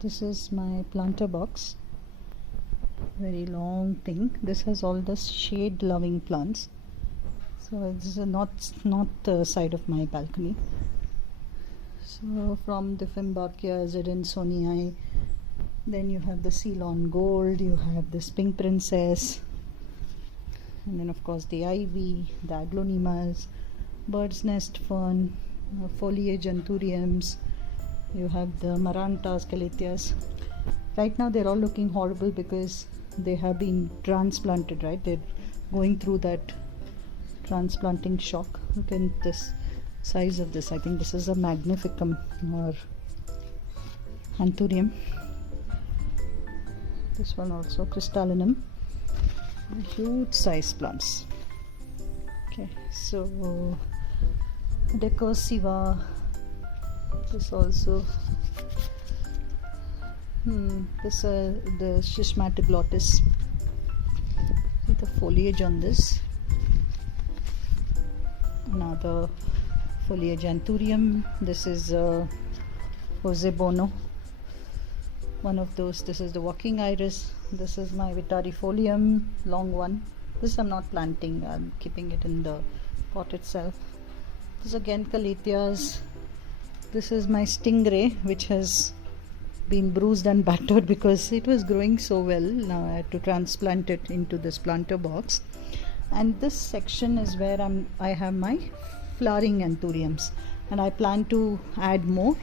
This is my planter box. Very long thing. This has all the shade loving plants. So this is not the side of my balcony. So from Dieffenbachia, Zittensonii, then you have the Ceylon Gold, you have this Pink Princess, and then of course the ivy, the aglaonemas, bird's nest fern, foliage anthuriums, you have the marantas, calatheas. Right now they're all looking horrible because they have been transplanted, right? They're going through that transplanting shock. Look at this size of this. I think this is a magnificum or anthurium. This one also crystallinum. Huge size plants. Okay, so decursiva. This also. This the schismatoglotis. See the foliage on this. Another foliage anthurium. This is Jose Bono. One of those. This is the walking iris. This is my vitarifolium, long one. This I'm not planting. I'm keeping it in the pot itself. This again calatheas. This is my stingray, which has been bruised and battered because it was growing so well. Now I had to transplant it into this planter box. And this section is where I have my flowering anthuriums, and I plan to add more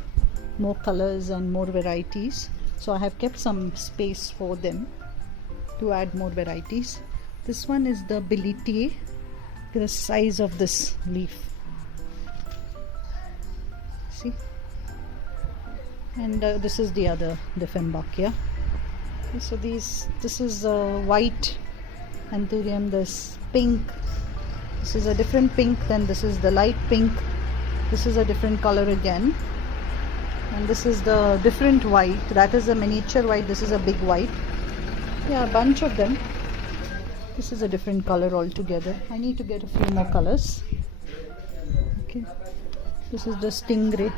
colors and more varieties. So I have kept some space for them to add more varieties. This one is the Billetier. The size of this leaf. See? And this is the other Dieffenbachia. So this is white anthurium. This pink. This is a different pink. Then this is the light pink. This is a different color again. And this is the different white. That is a miniature white. This is a big white. Yeah, a bunch of them. This is a different color altogether. I need to get a few more colors. Okay. This is the stingray.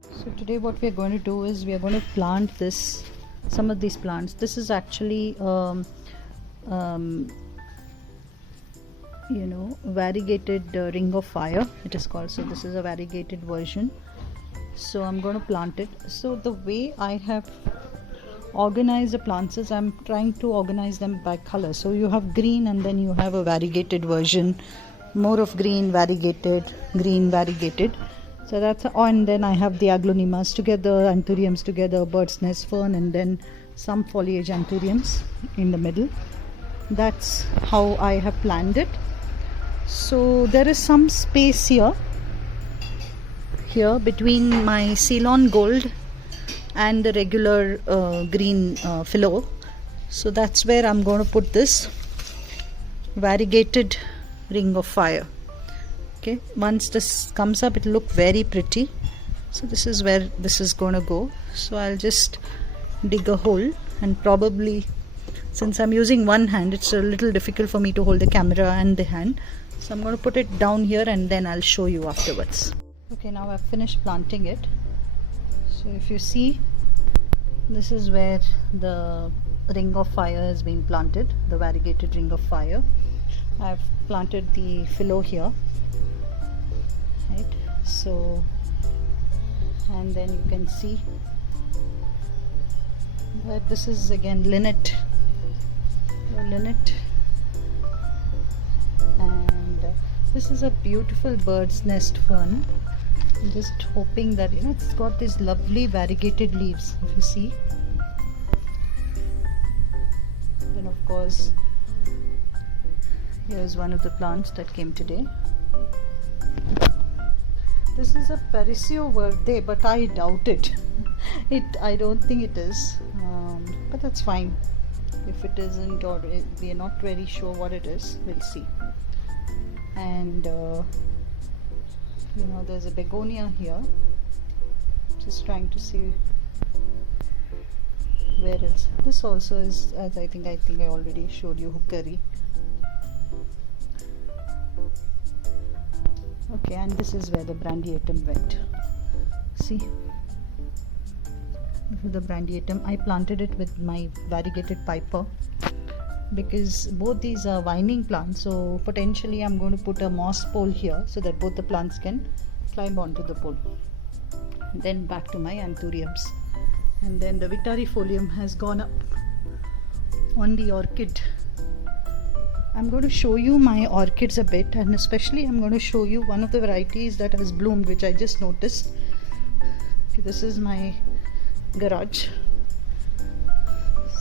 So today what we are going to do is we are going to plant some of these plants. This is actually variegated ring of fire, it is called. So this is a variegated version. So I'm going to plant it. So the way I have organized the plants is I'm trying to organize them by color. So you have green, and then you have a variegated version, more of green, variegated, green, variegated. So that's and then I have the aglaonemas together, anthuriums together, bird's nest fern, and then some foliage anthuriums in the middle. That's how I have planned it. So there is some space here between my Ceylon Gold and the regular green philo. So that's where I'm going to put this variegated ring of fire. Okay, once this comes up, it will look very pretty. So this is where this is going to go. So I'll just dig a hole, and probably, since I'm using one hand, it's a little difficult for me to hold the camera and the hand. So I'm going to put it down here, and then I'll show you afterwards. Okay, now I've finished planting it. So if you see, this is where the ring of fire has been planted, the variegated ring of fire. I've planted the philo here. Right, so, and then you can see that this is again linnet, and this is a beautiful bird's nest fern. I'm just hoping that it's got these lovely variegated leaves, if you see. Then of course here's one of the plants that came today. This is a Paricio Verde, but I doubt it. I don't think it is, but that's fine. If it isn't, or we are not very sure what it is, we'll see. And there's a begonia here. Just trying to see where else. This also is, as I think I already showed you, hookery. Okay, and this is where the brandiatum went. See, This is the Brandiatum. I planted it with my variegated piper because both these are vining plants, so potentially I'm going to put a moss pole here so that both the plants can climb onto the pole. Then back to my anthuriums, and then the Victorifolium has gone up on the orchid. I'm going to show you my orchids a bit, and especially I'm going to show you one of the varieties that has bloomed, which I just noticed. Okay, this is my garage.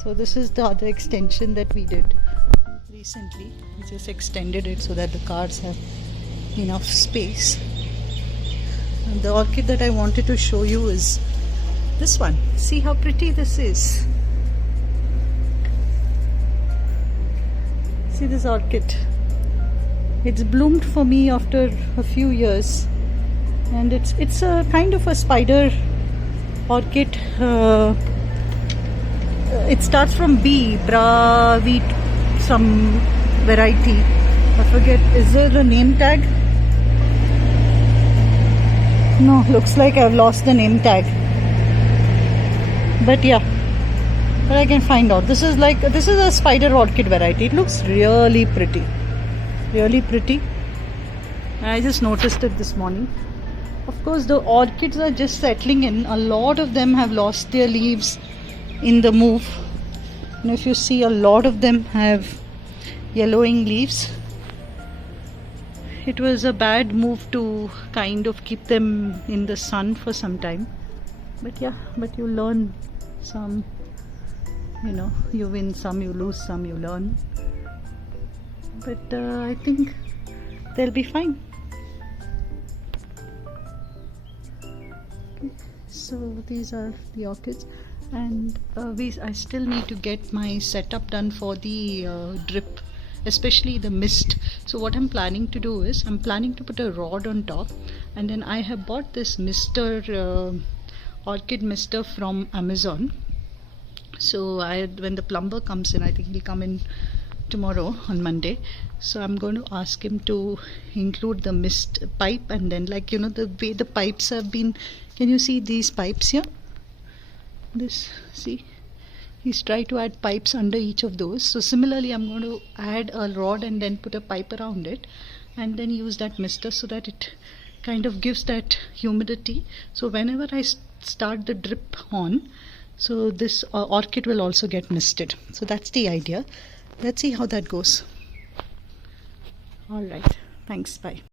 So this is the other extension that we did recently. We just extended it so that the cars have enough space. And the orchid that I wanted to show you is this one. See how pretty this is. See this orchid. It's bloomed for me after a few years, and it's a kind of a spider orchid. It starts from B, Bravit, some variety. I forget. Is there a name tag? No, looks like I've lost the name tag. But yeah, but I can find out. This is a spider orchid variety. It looks really pretty, really pretty. I just noticed it this morning. Of course, the orchids are just settling in. A lot of them have lost their leaves in the move. And if you see, a lot of them have yellowing leaves. It was a bad move to kind of keep them in the sun for some time. But yeah, but you learn some, you win some, you lose some, you learn. But I think they'll be fine. Okay, so these are the orchids. And I still need to get my setup done for the drip, especially the mist. So what I'm planning to do is I'm planning to put a rod on top, and then I have bought this mister, orchid mister from Amazon. So when the plumber comes in, I think he'll come in tomorrow on Monday, so I'm going to ask him to include the mist pipe, and then the way the pipes have been. Can you see these pipes here? See, he's tried to add pipes under each of those. So similarly, I'm going to add a rod and then put a pipe around it, and then use that mister so that it kind of gives that humidity. So whenever I start the drip on, so this orchid will also get misted. So that's the idea. Let's see how that goes. All right, thanks, bye.